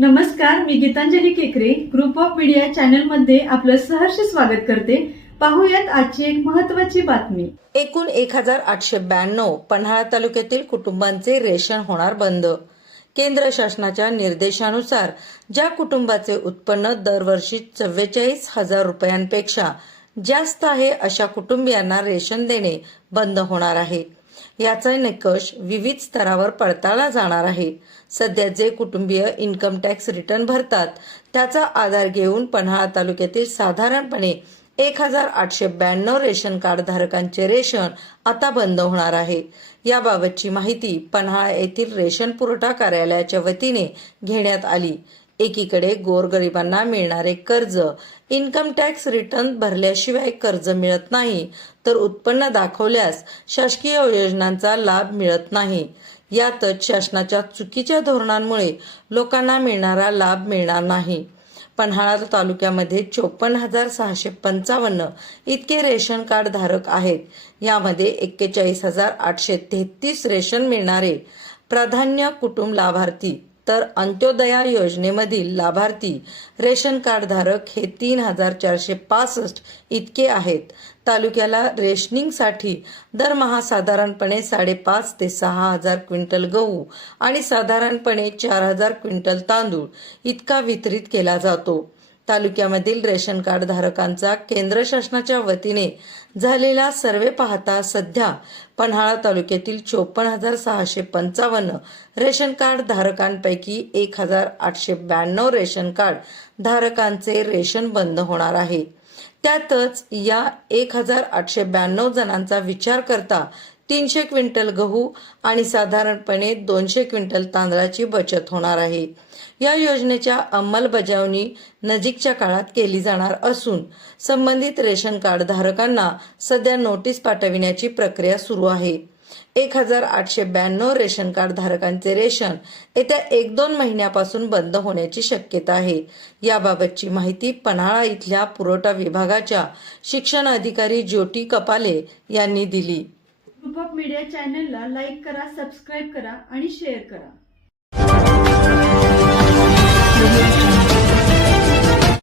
नमस्कार, मी गीतांजली केकरे group of media channel मध्ये आपलं सहर्ष स्वागत करते। पाहूयात आजची एक महत्त्वाची बातमी। एकूण 1892 पन्हाळा तालुक्यातील कुटुंबांचे रेशन होणार बंद। केंद्र शासनाच्या निर्देशानुसार ज्या कुटुंबाचे उत्पन्न दरवर्षी 44,000 रुपयांपेक्षा जास्त आहे अशा कुटुंबियांना रेशन देणे बंद होणार आहे। याचा निकष विविध स्तरावर पडताळला जाणार आहे। सध्या जे कुटुंबीय इन्कम टॅक्स रिटर्न भरतात त्याचा आधार घेऊन पन्हाळा तालुक्यातील साधारणपणे 1892 रेशन कार्ड धारकांचे रेशन आता बंद होणार आहे। याबाबतची माहिती पन्हाळा येथील रेशन पुरवठा कार्यालयाच्या वतीने घेण्यात आली। एकीकडे गोरगरिबांना मिळणारे कर्ज इन्कम टॅक्स रिटर्न भरल्याशिवाय कर्ज मिळत नाही, तर उत्पन्न दाखवल्यास शासकीय योजनांचा लाभ मिळत नाही। यातच शासनाच्या चुकीच्या धोरणांमुळे लोकांना मिळणारा लाभ मिळणार नाही। पन्हाळा तालुक्यामध्ये 54,655 इतके रेशन कार्ड धारक आहेत। यामध्ये 41,833 रेशन मिळणारे प्राधान्य कुटुंब लाभार्थी तर अंत्योदया योजनेमधील लाभार्थी रेशन कार्ड धारक हे 3,465 इतके आहेत। तालुक्याला रेशनिंगसाठी दरमहा साधारणपणे 5,500 ते 6,000 क्विंटल गहू आणि साधारणपणे 4,000 क्विंटल तांदूळ इतका वितरित केला जातो। तालुक्यामधील रेशन कार्ड धारकांचा केंद्र शासनाच्या वतीने झालेला सर्वे पाहता सध्या पन्हाळा तालुक्यातील 54,655 रेशन कार्ड धारकांपैकी 1,892 रेशन कार्ड धारकांचे रेशन बंद होणार आहे। त्यातच या 1,892 जणांचा विचार करता 300 क्विंटल गहू आणि साधारणपणे 200 क्विंटल तांदळाची बचत होणार आहे। या योजनेच्या अंमलबजावणी नजीकच्या काळात केली जाणार असून संबंधित रेशन कार्ड धारकांना सध्या नोटीस पाठविण्याची प्रक्रिया सुरू आहे। 1,892 रेशन कार्ड धारकांचे रेशन येत्या 1-2 महिन्यापासून बंद होण्याची शक्यता आहे। याबाबतची माहिती पन्हाळा इथल्या पुरवठा विभागाच्या शिक्षण अधिकारी ज्योती कपाले यांनी दिली। ग्रुप ऑफ मीडिया चॅनलला लाईक करा, सबस्क्राईब करा आणि शेअर करा।